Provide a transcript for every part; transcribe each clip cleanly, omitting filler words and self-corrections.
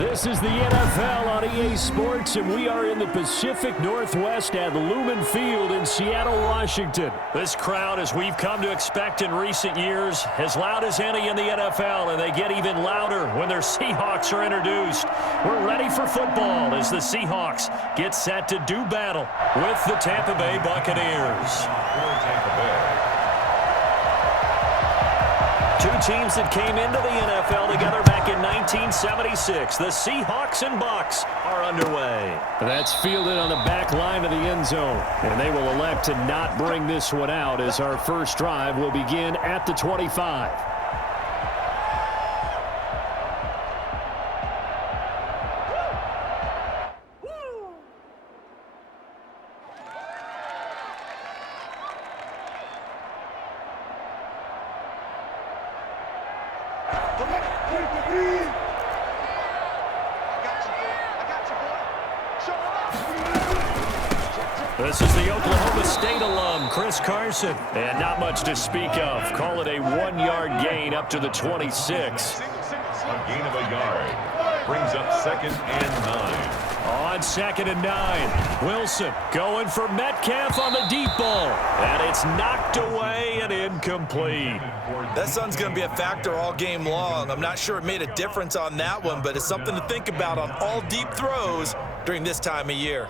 This is the NFL on EA Sports, and we are in the Pacific Northwest at Lumen Field in Seattle, Washington. This crowd, as we've come to expect in recent years, as loud as any in the NFL, and they get even louder when their Seahawks are introduced. We're ready for football as the Seahawks get set to do battle with the Tampa Bay Buccaneers. Two teams that came into the NFL together back in 1976. The Seahawks and Bucs are underway. That's fielded on the back line of the end zone. And they will elect to not bring this one out as our first drive will begin at the 25. This is the Oklahoma State alum, Chris Carson. And not much to speak of. Call it a 1-yard gain up to the 26. A gain of a yard. Brings up 2nd and 9. On 2nd and 9. Wilson going for Metcalf on the deep ball. And it's knocked away and incomplete. That sun's going to be a factor all game long. I'm not sure it made a difference on that one, but it's something to think about on all deep throws during this time of year.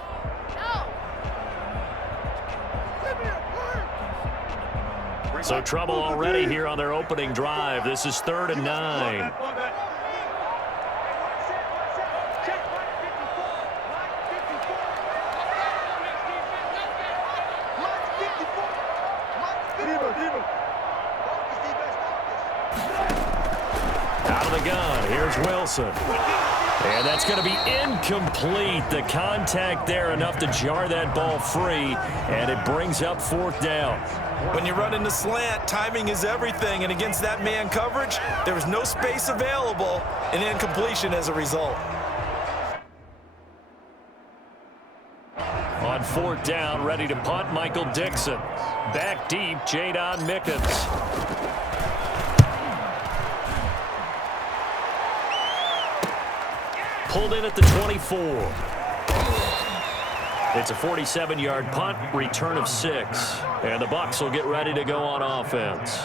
So trouble already here on their opening drive. This is 3rd and 9. Out of the gun, here's Wilson. And that's going to be incomplete. The contact there enough to jar that ball free, and it brings up 4th down. When you run in the slant, timing is everything, and against that man coverage, there was no space available, and incompletion as a result. On 4th down, ready to punt, Michael Dixon. Back deep, Jadon Mickens. Pulled in at the 24. It's a 47-yard punt, return of 6. And the Bucs will get ready to go on offense.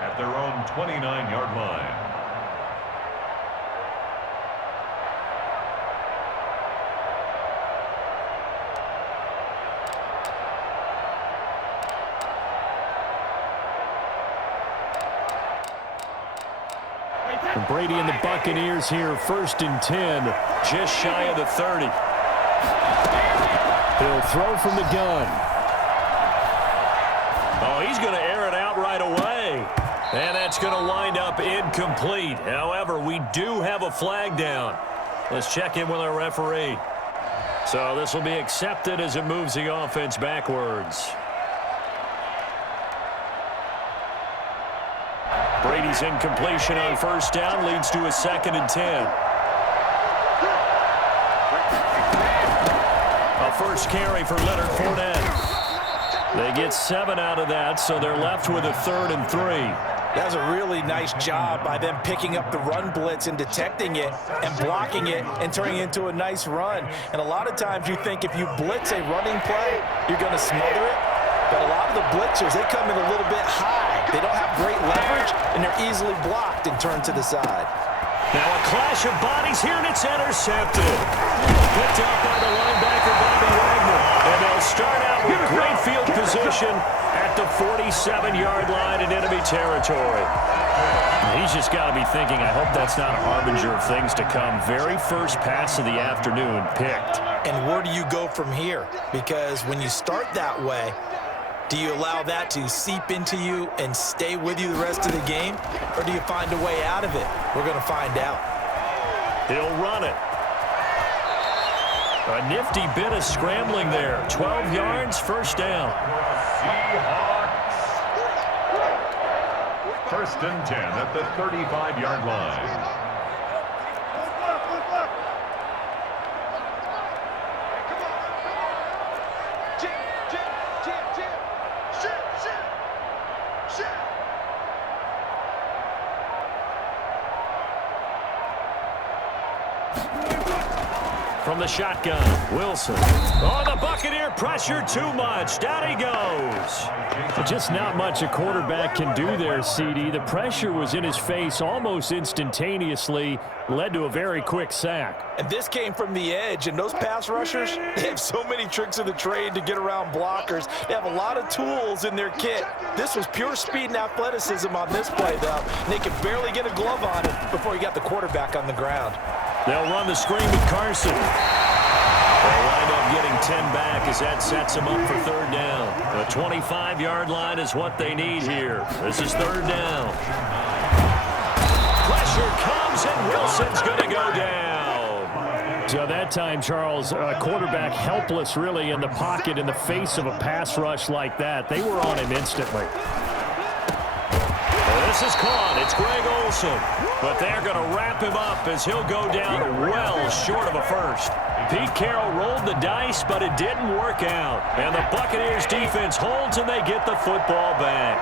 At their own 29-yard line. And Brady and the Buccaneers here, 1st and 10, just shy of the 30. He'll throw from the gun. Oh, he's going to air it out right away. And that's going to wind up incomplete. However, we do have a flag down. Let's check in with our referee. So this will be accepted as it moves the offense backwards. Brady's incompletion on 1st down leads to a 2nd and 10. A first carry for Leonard Fournette. They get 7 out of that, so they're left with a 3rd and 3. That was a really nice job by them picking up the run blitz and detecting it and blocking it and turning it into a nice run. And a lot of times you think if you blitz a running play, you're going to smother it. But a lot of the blitzers, they come in a little bit high. They don't have great leverage, and they're easily blocked and turned to the side. Now a clash of bodies here, and it's intercepted. Picked up by the linebacker, Bobby Wagner. And they'll start out with great field position at the 47-yard line in enemy territory. He's just got to be thinking, I hope that's not a harbinger of things to come. Very first pass of the afternoon picked. And where do you go from here? Because when you start that way, do you allow that to seep into you and stay with you the rest of the game? Or do you find a way out of it? We're going to find out. He'll run it. A nifty bit of scrambling there. 12 yards, 1st down. Seahawks. 1st and 10 at the 35-yard line. from the shotgun. Wilson. Oh, the Buccaneer pressure too much. Down he goes. Just not much a quarterback can do there, CD. The pressure was in his face almost instantaneously, led to a very quick sack. And this came from the edge, and those pass rushers, they have so many tricks of the trade to get around blockers. They have a lot of tools in their kit. This was pure speed and athleticism on this play, though. And they could barely get a glove on it before he got the quarterback on the ground. They'll run the screen with Carson. They'll wind up getting 10 back as that sets them up for third down. The 25-yard line is what they need here. This is third down. Pressure comes, and Wilson's going to go down. So that time, Charles, quarterback helpless really in the pocket in the face of a pass rush like that. They were on him instantly. This is caught. It's Greg Olsen. But they're going to wrap him up as he'll go down well short of a first. Pete Carroll rolled the dice, but it didn't work out. And the Buccaneers defense holds, and they get the football back.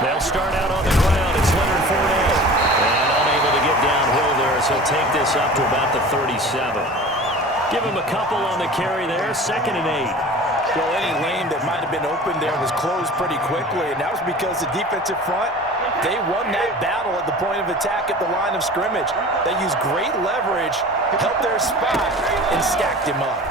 They'll start out on the ground. It's Leonard Fournette. And unable to get downhill there as he'll take this up to about the 37. Give him a couple on the carry there. 2nd and 8. Well, any lane that might have been open there was closed pretty quickly, and that was because the defensive front, they won that battle at the point of attack at the line of scrimmage. They used great leverage, helped their spot, and stacked him up.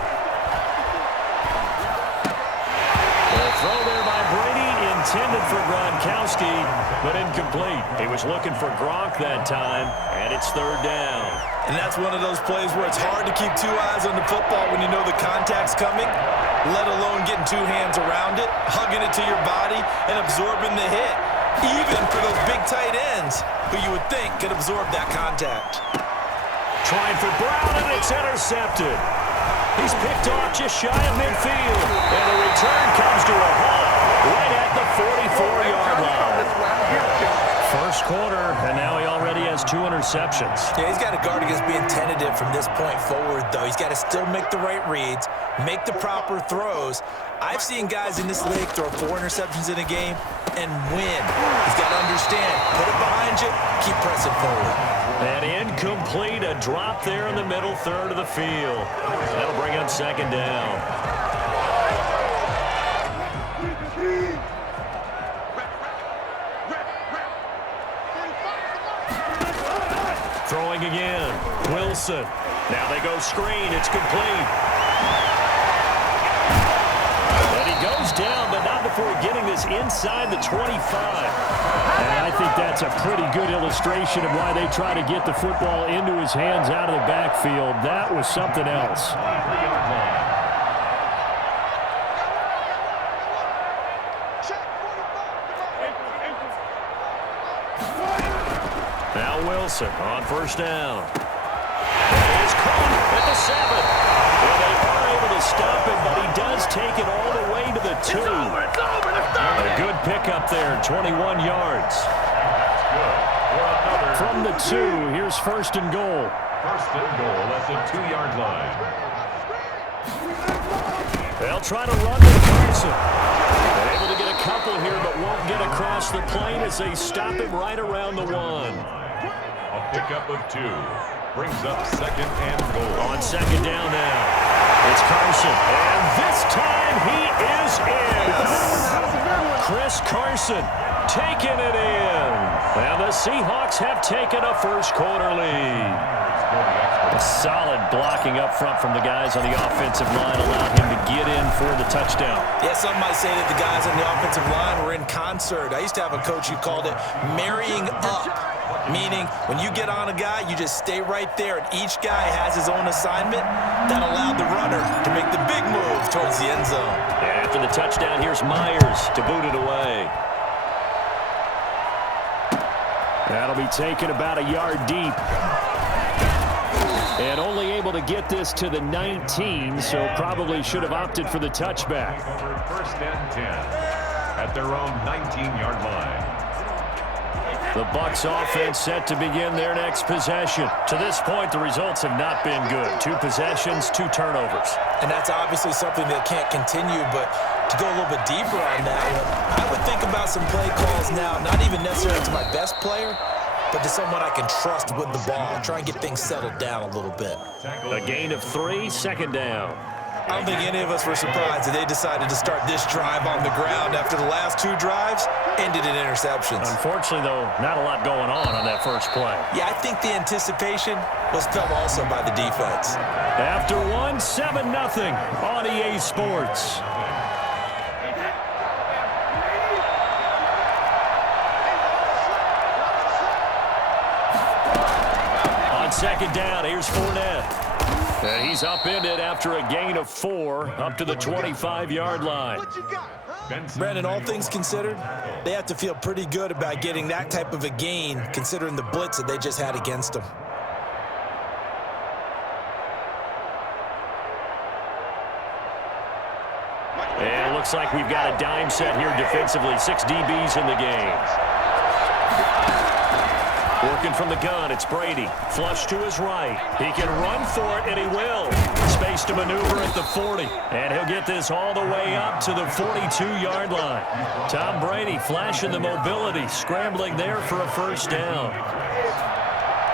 The throw there by Brady, intended for Gronkowski, but incomplete. He was looking for Gronk that time, and it's third down. And that's one of those plays where it's hard to keep two eyes on the football when you know the contact's coming, let alone getting two hands around it, hugging it to your body, and absorbing the hit, even for those big tight ends who you would think could absorb that contact. Trying for Brown, and it's intercepted. He's picked off just shy of midfield, and the return comes to a halt right at the 44-yard line. First quarter, and now he already has 2 interceptions. Yeah, he's got to guard against being tentative from this point forward, though. He's got to still make the right reads, make the proper throws. I've seen guys in this league throw 4 interceptions in a game and win. He's got to understand, put it behind you, keep pressing forward. And incomplete, a drop there in the middle third of the field. That'll bring up 2nd down. Throwing again. Wilson. Now they go screen. It's complete. And he goes down, but not before getting this inside the 25. And I think that's a pretty good illustration of why they try to get the football into his hands out of the backfield. That was something else. Now Wilson on first down. It is caught at the 7. Well, they are able to stop it, but he does take it all the way to the 2. A good pickup there, 21 yards. From the 2, here's 1st and goal. 1st and goal at the 2-yard line. They'll try to run with Carson. They're able to get a couple here, but won't get across the plane as they stop him right around the 1. A pickup of 2. Brings up 2nd and goal. On 2nd down now. It's Carson. And this time he is in. Chris Carson taking it in. And the Seahawks have taken a first quarter lead. A solid blocking up front from the guys on the offensive line allowed him to get in for the touchdown. Yeah, some might say that the guys on the offensive line were in concert. I used to have a coach who called it marrying up, meaning when you get on a guy, you just stay right there, and each guy has his own assignment. That allowed the runner to make the big move towards the end zone. And after the touchdown, here's Myers to boot it away. That'll be taken about a yard deep. And only able to get this to the 19, so probably should have opted for the touchback. 1st and 10 at their own 19-yard line. The Bucs offense set to begin their next possession. To this point, the results have not been good. 2 possessions, 2 turnovers. And that's obviously something that can't continue, but to go a little bit deeper on that one, I would think about some play calls now, not even necessarily to my best player, but to someone I can trust with the ball. Try and get things settled down a little bit. A gain of 3, second down. I don't think any of us were surprised that they decided to start this drive on the ground after the last 2 drives ended in interceptions. Unfortunately, though, not a lot going on that first play. Yeah, I think the anticipation was felt also by the defense. After 1, 7-0 on EA Sports. On second down, here's Fournette. And he's upended after a gain of 4 up to the 25-yard line. Brandon, all things considered, they have to feel pretty good about getting that type of a gain considering the blitz that they just had against them. And it looks like we've got a dime set here defensively. 6 DBs in the game. Working from the gun, it's Brady. Flush to his right. He can run for it, and he will. Space to maneuver at the 40. And he'll get this all the way up to the 42-yard line. Tom Brady flashing the mobility, scrambling there for a first down.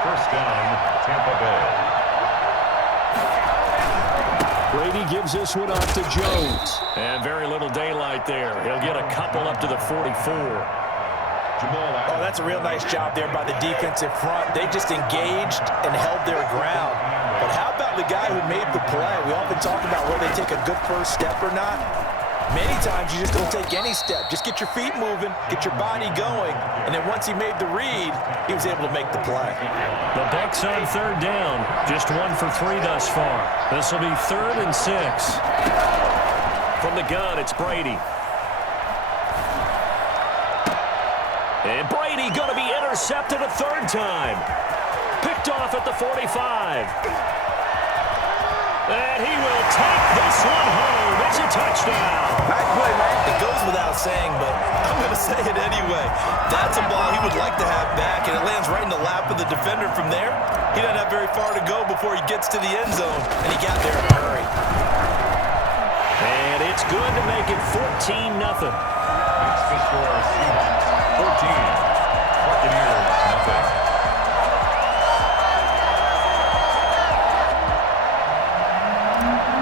First down, Tampa Bay. Brady gives this one off to Jones. And very little daylight there. He'll get a couple up to the 44. Oh, that's a real nice job there by the defensive front. They just engaged and held their ground. But how about the guy who made the play? We often talk about whether they take a good first step or not. Many times you just don't take any step. Just get your feet moving, get your body going, and then once he made the read, he was able to make the play. The Bucs on third down. Just 1 for 3 thus far. This will be 3rd and 6. From the gun, it's Brady. And Brady going to be intercepted a 3rd time. Picked off at the 45. And he will take this one home. It's a touchdown. Nice play, man. It goes without saying, but I'm going to say it anyway. That's a ball he would like to have back, and it lands right in the lap of the defender from there. He doesn't have very far to go before he gets to the end zone, and he got there in a hurry. And it's good to make it 14-0. That's the score. Seahawks 14. Buccaneers nothing.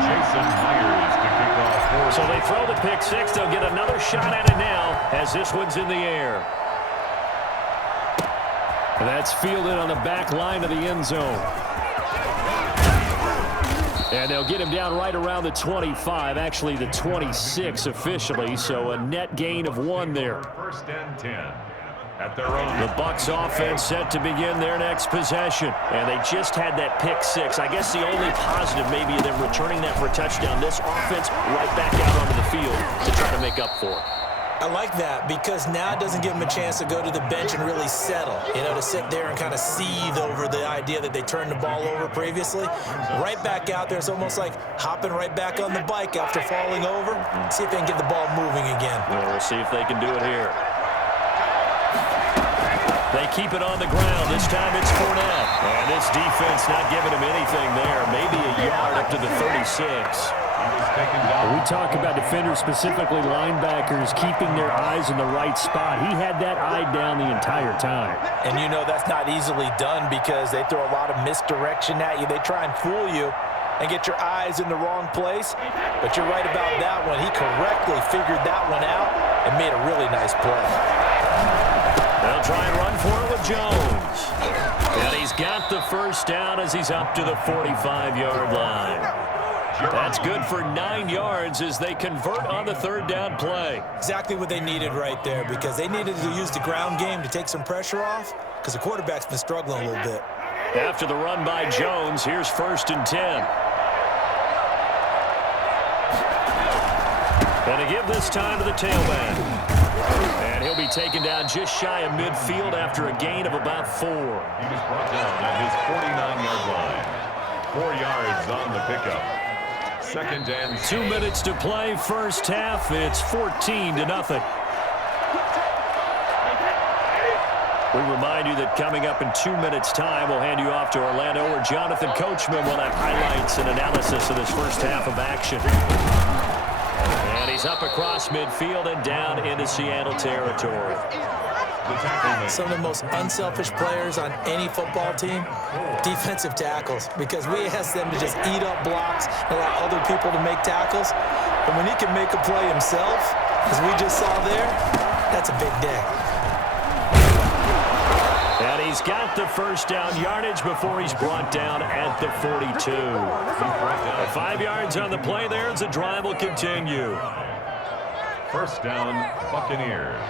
Jason Myers to kick off. So they throw the pick 6. They'll get another shot at it now as this one's in the air. And that's fielded on the back line of the end zone. And they'll get him down right around the 25, actually the 26 officially, so a net gain of 1 there. First and 10 at their own. The Bucs offense set to begin their next possession, and they just had that pick 6. I guess the only positive maybe of them returning that for a touchdown. This offense right back out onto the field to try to make up for it. I like that because now it doesn't give them a chance to go to the bench and really settle, to sit there and kind of seethe over the idea that they turned the ball over previously. Right back out there, it's almost like hopping right back on the bike after falling over. See if they can get the ball moving again. Well, we'll see if they can do it here. They keep it on the ground. This time it's Fournette. And this defense not giving him anything there. Maybe a yard up to the 36. We talk about defenders, specifically linebackers, keeping their eyes in the right spot. He had that eye down the entire time. And that's not easily done because they throw a lot of misdirection at you. They try and fool you and get your eyes in the wrong place. But you're right about that one. He correctly figured that one out and made a really nice play. They'll try and run for it with Jones. And he's got the first down as he's up to the 45-yard line. That's good for 9 yards as they convert on the 3rd down play. Exactly what they needed right there because they needed to use the ground game to take some pressure off because the quarterback's been struggling a little bit. After the run by Jones, here's 1st and 10. And to give this time to the tailback. And he'll be taken down just shy of midfield after a gain of about 4. He was brought down at his 49-yard line. 4 yards on the pickup. 2nd and 2 minutes to play, first half. It's 14-0. We remind you that coming up in 2 minutes' time, we'll hand you off to Orlando, where Jonathan Coachman will have highlights and analysis of this first half of action. And he's up across midfield and down into Seattle territory. The tackle made. Some of the most unselfish players on any football team, defensive tackles, because we ask them to just eat up blocks and allow other people to make tackles. But when he can make a play himself, as we just saw there, that's a big day. And he's got the first down yardage before he's brought down at the 42. 5 yards on the play there as the drive will continue. First down, Buccaneers.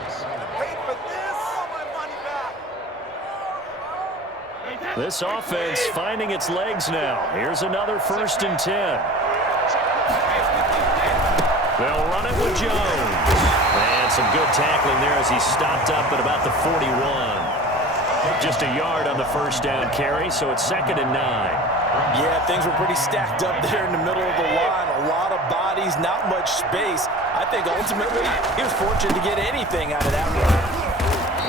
This offense finding its legs now. Here's another 1st and 10. They'll run it with Jones. And some good tackling there as he stopped up at about the 41. Just a yard on the first down carry, so it's 2nd and 9. Yeah, things were pretty stacked up there in the middle of the line. A lot of bodies, not much space. I think ultimately he was fortunate to get anything out of that one.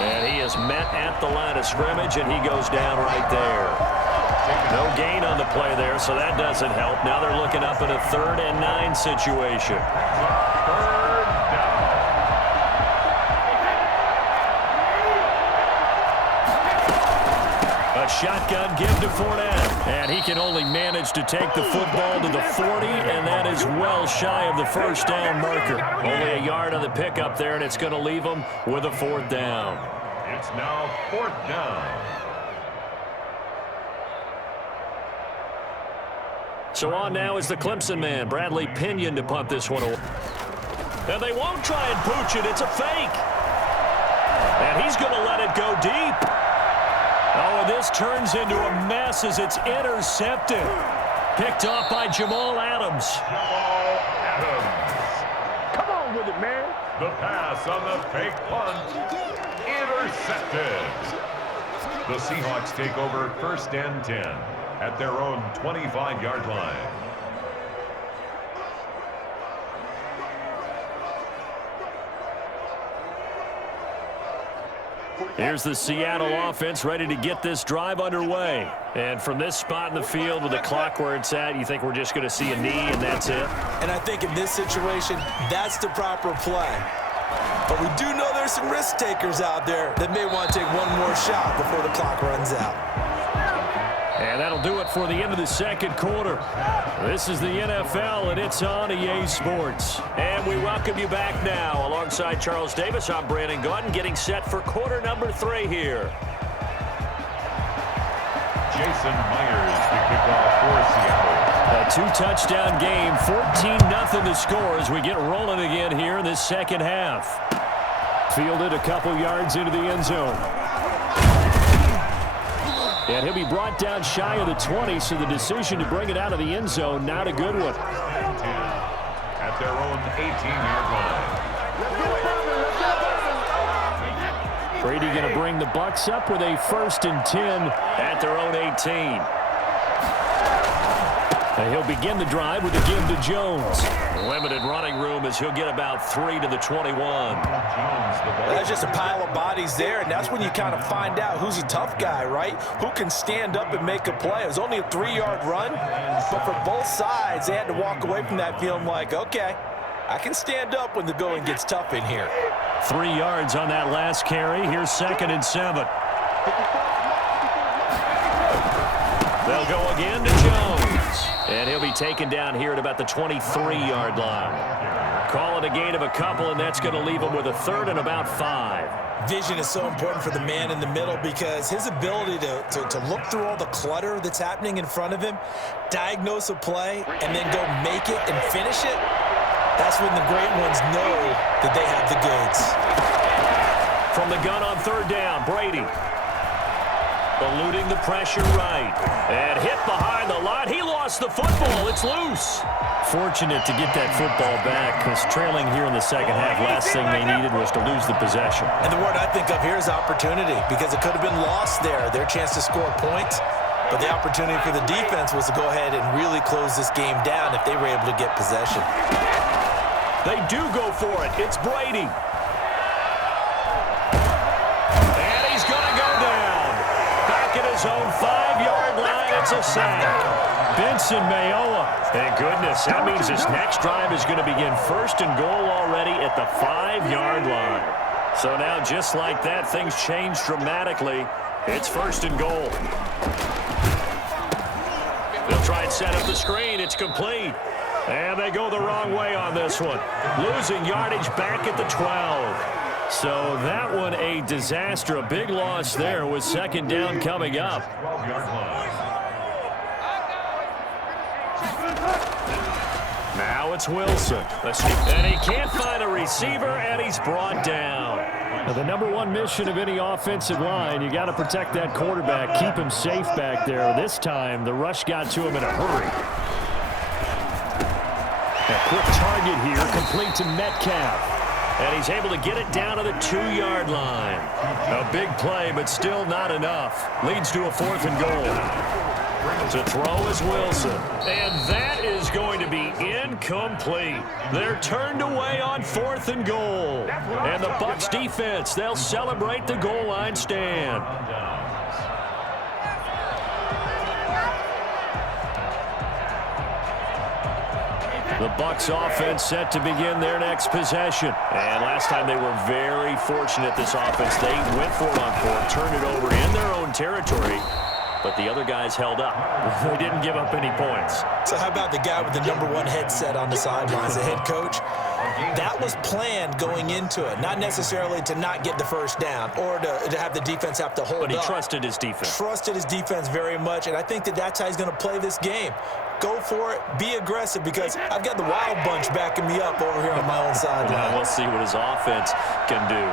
And he is met at the line of scrimmage, and he goes down right there. No gain on the play there, so that doesn't help. Now they're looking up at a 3rd and 9 situation. A shotgun give to Fournette, and he can only manage to take the football to the 40, and that is well shy of the first down marker. Only a yard on the pickup there, and it's going to leave him with a 4th down. It's now 4th down. So on now is the Clemson man, Bradley Pinion, to punt this one away. And they won't try and pooch it. It's a fake. And he's going to let it go deep. Oh, and this turns into a mess as it's intercepted. Picked off by Jamal Adams. Jamal Adams. Come on with it, man. The pass on the fake punt. Intercepted. The Seahawks take over 1st and 10 at their own 25-yard line. Here's the Seattle offense ready to get this drive underway. And from this spot in the field with the clock where it's at, you think we're just going to see a knee and that's it? And I think in this situation, that's the proper play. But we do know there's some risk takers out there that may want to take one more shot before the clock runs out. And that'll do it for the end of the 2nd quarter. This is the NFL, and it's on EA Sports. And we welcome you back now. Alongside Charles Davis, I'm Brandon Gaudin, getting set for quarter number 3 here. Jason Myers to kick off for Seattle. A 2-touchdown game, 14-0 the score as we get rolling again here in this second half. Fielded a couple yards into the end zone. And he'll be brought down shy of the 20, so the decision to bring it out of the end zone, not a good one. At their own 18-yard line. Brady going to bring the Bucs up with a 1st and 10 at their own 18. And he'll begin the drive with a give to Jones. Limited running room as he'll get about 3 to the 21. That's just a pile of bodies there, and that's when you kind of find out who's a tough guy, right? Who can stand up and make a play. It was only a 3-yard run, but for both sides, they had to walk away from that feeling like, okay, I can stand up when the going gets tough in here. 3 yards on that last carry. Here's 2nd and 7. They'll go again to Jones. And he'll be taken down here at about the 23-yard line. Call it a gain of a couple, and that's going to leave him with a 3rd and about 5. Vision is so important for the man in the middle because his ability to look through all the clutter that's happening in front of him, diagnose a play, and then go make it and finish it, that's when the great ones know that they have the goods. From the gun on 3rd down, Brady. Eluding the pressure right. And hit behind the line. He lost the football. It's loose. Fortunate to get that football back because trailing here in the second half, last thing they needed was to lose the possession. And the word I think of here is opportunity because it could have been lost there. Their chance to score points. But the opportunity for the defense was to go ahead and really close this game down if they were able to get possession. They do go for it. It's Brady. His own 5-yard line. It's a sack. Benson Mayowa. Thank goodness. That means this next drive is going to begin 1st and goal already at the 5-yard line. So now, just like that, things change dramatically. It's 1st and goal. They'll try and set up the screen. It's complete. And they go the wrong way on this one. Losing yardage back at the 12. So that one a disaster. A big loss there with 2nd down coming up. Now it's Wilson. And he can't find a receiver, and he's brought down. Now, the number one mission of any offensive line, you got to protect that quarterback, keep him safe back there. This time, the rush got to him in a hurry. A quick target here, complete to Metcalf. And he's able to get it down to the 2-yard line. A big play, but still not enough. Leads to a 4th and goal. To throw is Wilson. And that is going to be incomplete. They're turned away on 4th and goal. And the Bucs defense, they'll celebrate the goal line stand. The Bucs offense set to begin their next possession. And last time they were very fortunate, this offense. They went for it on 4th, turned it over in their own territory. But the other guys held up. They didn't give up any points. So how about the guy with the number 1 headset on the sidelines, the head coach? That was planned going into it, not necessarily to not get the 1st down or to have the defense have to hold up. But he trusted his defense. Trusted his defense very much, and I think that's how he's going to play this game. Go for it, be aggressive, because I've got the Wild Bunch backing me up over here on my own sideline. Well, we'll see what his offense can do.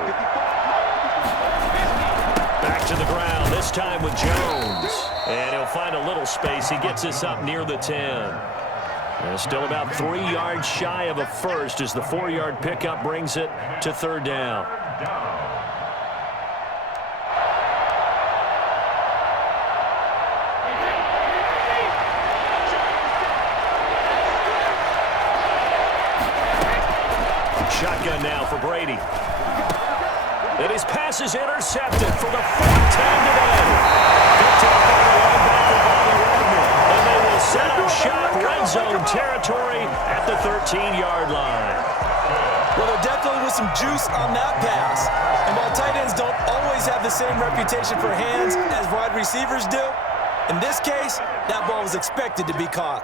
Back to the ground, this time with Jones. And he'll find a little space. He gets this up near the 10. And still about 3 yards shy of a first as the 4-yard pickup brings it to 3rd down. Shotgun now for Brady. And his pass is intercepted for the 4th time today. Picked up by the linebacker, Bobby Wagner. And they will set up shop, red zone territory at the 13-yard line. Well, there definitely was some juice on that pass. And while tight ends don't always have the same reputation for hands as wide receivers do, in this case, that ball was expected to be caught.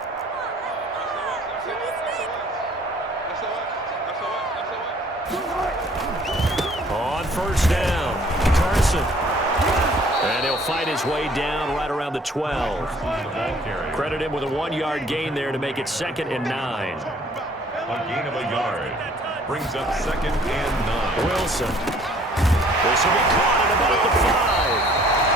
On 1st down, Carson. And he'll fight his way down right around the 12. Credit him with a 1-yard gain there to make it 2nd and 9. A gain of a yard brings up 2nd and 9. Wilson. This will be caught at about the 5.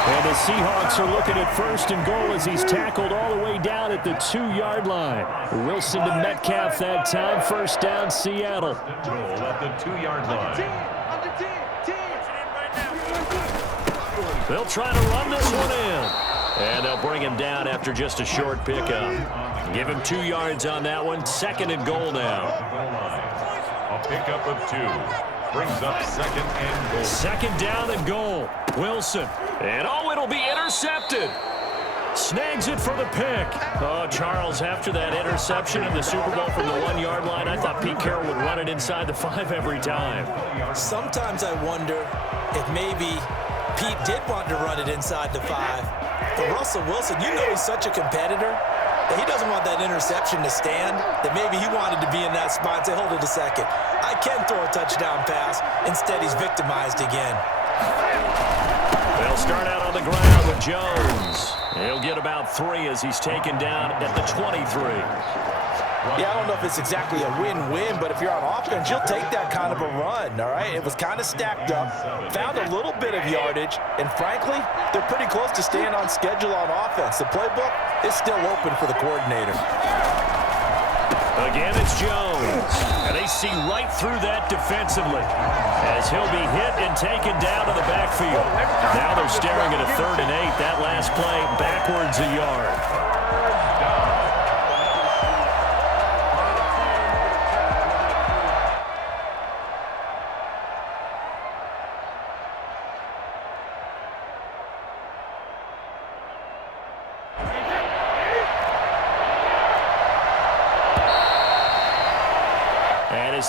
And the Seahawks are looking at 1st and goal as he's tackled all the way down at the 2-yard line. Wilson to Metcalf that time. 1st down, Seattle. At the 2-yard line. They'll try to run this one in. And they'll bring him down after just a short pickup. Give him 2 yards on that one. 2nd and goal now. A pickup of 2 brings up 2nd and goal. 2nd down and goal. Wilson. And it'll be intercepted. Snags it for the pick. Oh, Charles, after that interception in the Super Bowl from the 1-yard line, I thought Pete Carroll would run it inside the 5 every time. Sometimes I wonder if maybe Pete did want to run it inside the 5. But Russell Wilson, you know he's such a competitor that he doesn't want that interception to stand, that maybe he wanted to be in that spot and say, hold it a second. I can throw a touchdown pass. Instead, he's victimized again. They'll start out on the ground with Jones. He'll get about 3 as he's taken down at the 23. Yeah, I don't know if it's exactly a win-win, but if you're on offense, you'll take that kind of a run, all right? It was kind of stacked up, found a little bit of yardage, and frankly, they're pretty close to staying on schedule on offense. The playbook is still open for the coordinator. Again, it's Jones, and they see right through that defensively as he'll be hit and taken down to the backfield. Now they're staring at a 3rd and 8. That last play backwards a yard.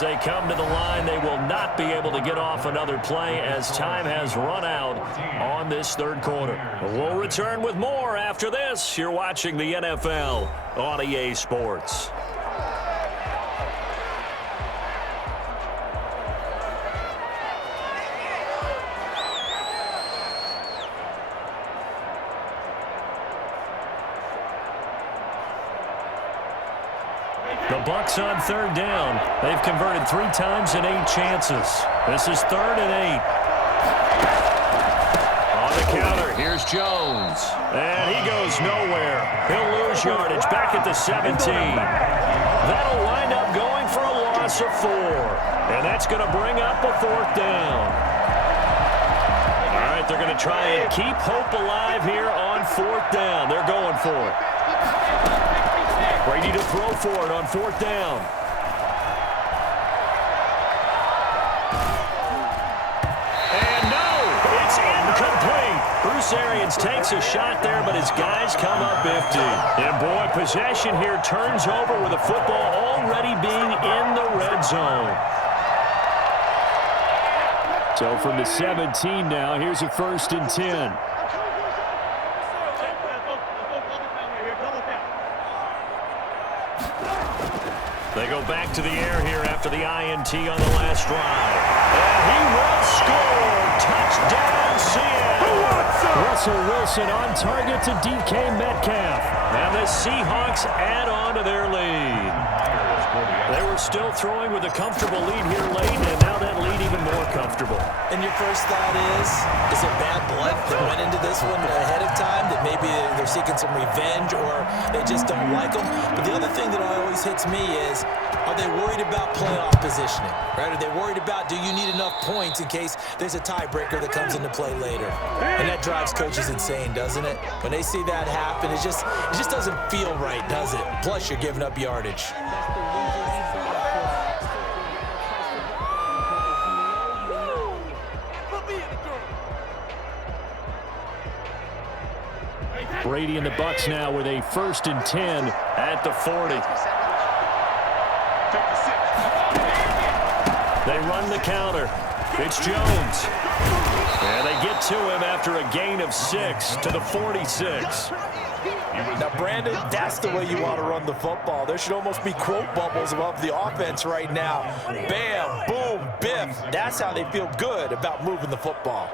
they come to the line, they will not be able to get off another play as time has run out on this third quarter. We'll return with more after this. You're watching the NFL on EA Sports. The Bucs on third down. They've converted 3 times in 8 chances. This is 3rd and 8. On the counter, here's Jones. And he goes nowhere. He'll lose yardage back at the 17. That'll wind up going for a loss of 4. And that's going to bring up a 4th down. All right, they're going to try and keep hope alive here on 4th down. They're going for it. Brady to throw for it on 4th down. And no, it's incomplete. Bruce Arians takes a shot there, but his guys come up empty. And boy, possession here turns over with the football already being in the red zone. So from the 17 now, here's a 1st and 10. They go back to the air here after the INT on the last drive. And he will score. Touchdown, Seattle. Russell Wilson on target to DK Metcalf. And the Seahawks add on to their lead. They were still throwing with a comfortable lead here late, and now that lead even more comfortable. And your first thought is it bad blood that went into this one ahead of time, that maybe they're seeking some revenge or they just don't like them? But the other thing that always hits me is, are they worried about playoff positioning? Right? Are they worried about, do you need enough points in case there's a tiebreaker that comes into play later? And that drives coaches insane, doesn't it? When they see that happen, it just doesn't feel right, does it? Plus, you're giving up yardage. Brady and the Bucs now with a 1st and 10 at the 40. They run the counter. It's Jones. And they get to him after a gain of 6 to the 46. Now, Brandon, that's the way you want to run the football. There should almost be quote bubbles above the offense right now. Bam, boom, biff. That's how they feel good about moving the football.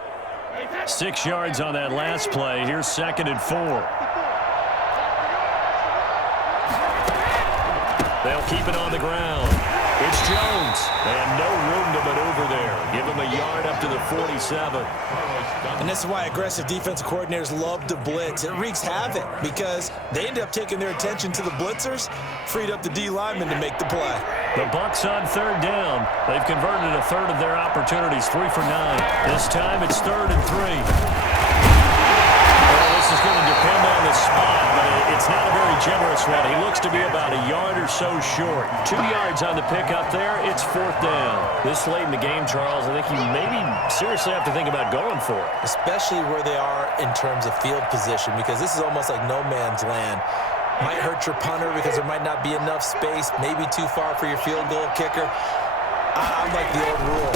6 yards on that last play. Here's 2nd and 4. They'll keep it on the ground. It's Jones. And no room to maneuver there. Give him a yard up to the 47. And this is why aggressive defensive coordinators love to blitz. It wreaks havoc because they end up taking their attention to the blitzers, freed up the D linemen to make the play. The Bucs on 3rd down. They've converted a 1/3 of their opportunities, 3 for 9. This time it's 3rd and 3. Well, this is going to depend on the spot, but it's not a very generous one. He looks to be about a yard or so short. 2 yards on the pickup there. It's 4th down. This late in the game, Charles, I think you maybe seriously have to think about going for it. Especially where they are in terms of field position, because this is almost like no man's land. Might hurt your punter because there might not be enough space, maybe too far for your field goal kicker. I'm like the old rule.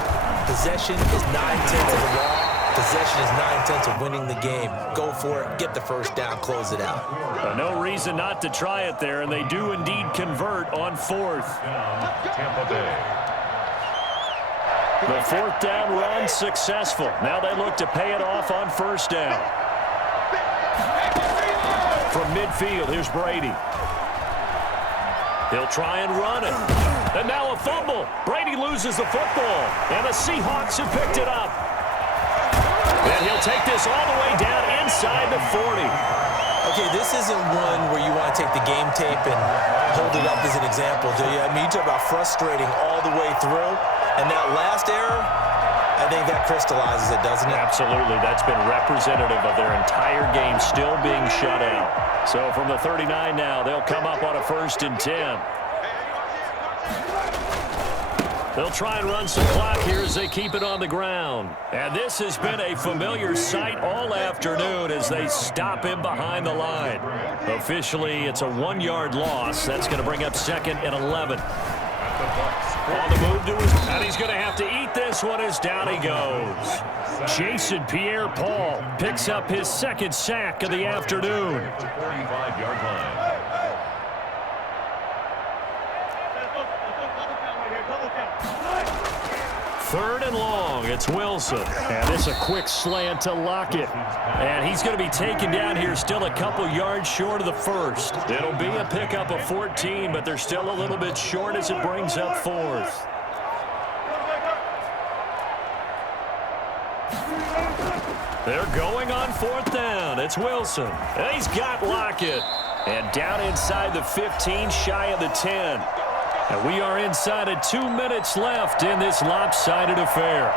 Possession is 9/10 of the law. Possession is 9/10 of winning the game. Go for it, get the 1st down, close it out. No reason not to try it there, and they do indeed convert on 4th. Tampa Bay. The 4th down run successful. Now they look to pay it off on 1st down. From midfield, here's Brady. He'll try and run it. And now a fumble. Brady loses the football, and the Seahawks have picked it up. And he'll take this all the way down inside the 40. Okay, this isn't one where you want to take the game tape and hold it up as an example, do you? I mean, you talk about frustrating all the way through. And that last error, I think that crystallizes it, doesn't it? Absolutely. That's been representative of their entire game still being shut out. So from the 39 now, they'll come up on a 1st and 10. They'll try and run some clock here as they keep it on the ground. And this has been a familiar sight all afternoon as they stop him behind the line. Officially, it's a 1-yard loss. That's going to bring up 2nd and 11. At the Bucs On the move to his, and he's going to have to eat this one as down he goes. Jason Pierre-Paul picks up his second sack of the afternoon. 45-yard line. Third and long, it's Wilson. And this a quick slant to Lockett. And he's going to be taken down here still a couple yards short of the first. It'll be a pickup of 14, but they're still a little bit short as it brings up fourth. They're going on fourth down. It's Wilson. And he's got Lockett. And down inside the 15, shy of the 10. And we are inside of 2 minutes left in this lopsided affair.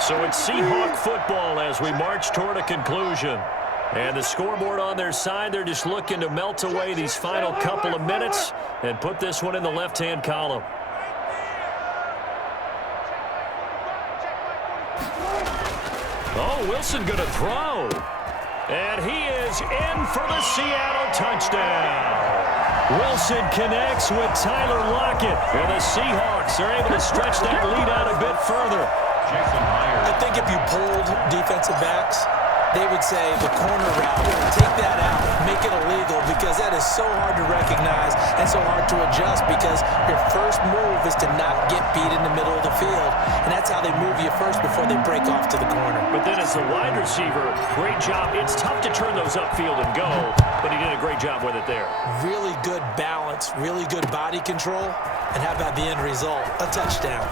So it's Seahawk football as we march toward a conclusion. And the scoreboard on their side, they're just looking to melt away these final couple of minutes and put this one in the left-hand column. Oh, Wilson going to throw. And he is in for the Seattle touchdown. Wilson connects with Tyler Lockett. And the Seahawks are able to stretch that lead out a bit further. I think if you polled defensive backs, they would say the corner route, take that out, make it illegal, because that is so hard to recognize and so hard to adjust, because your first move is to not get beat in the middle of the field, and that's how they move you first before they break off to the corner. But then as the wide receiver, great job. It's tough to turn those upfield and go, but he did a great job with it there. Really good balance, really good body control, and how about the end result? A touchdown.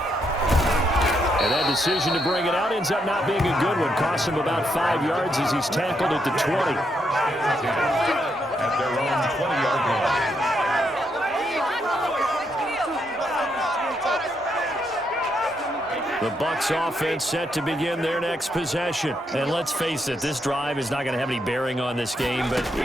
And that decision to bring it out ends up not being a good one. Costs him about 5 yards as he's tackled at the 20. At their own 20-yard line. The Bucs offense set to begin their next possession. And let's face it, this drive is not going to have any bearing on this game, but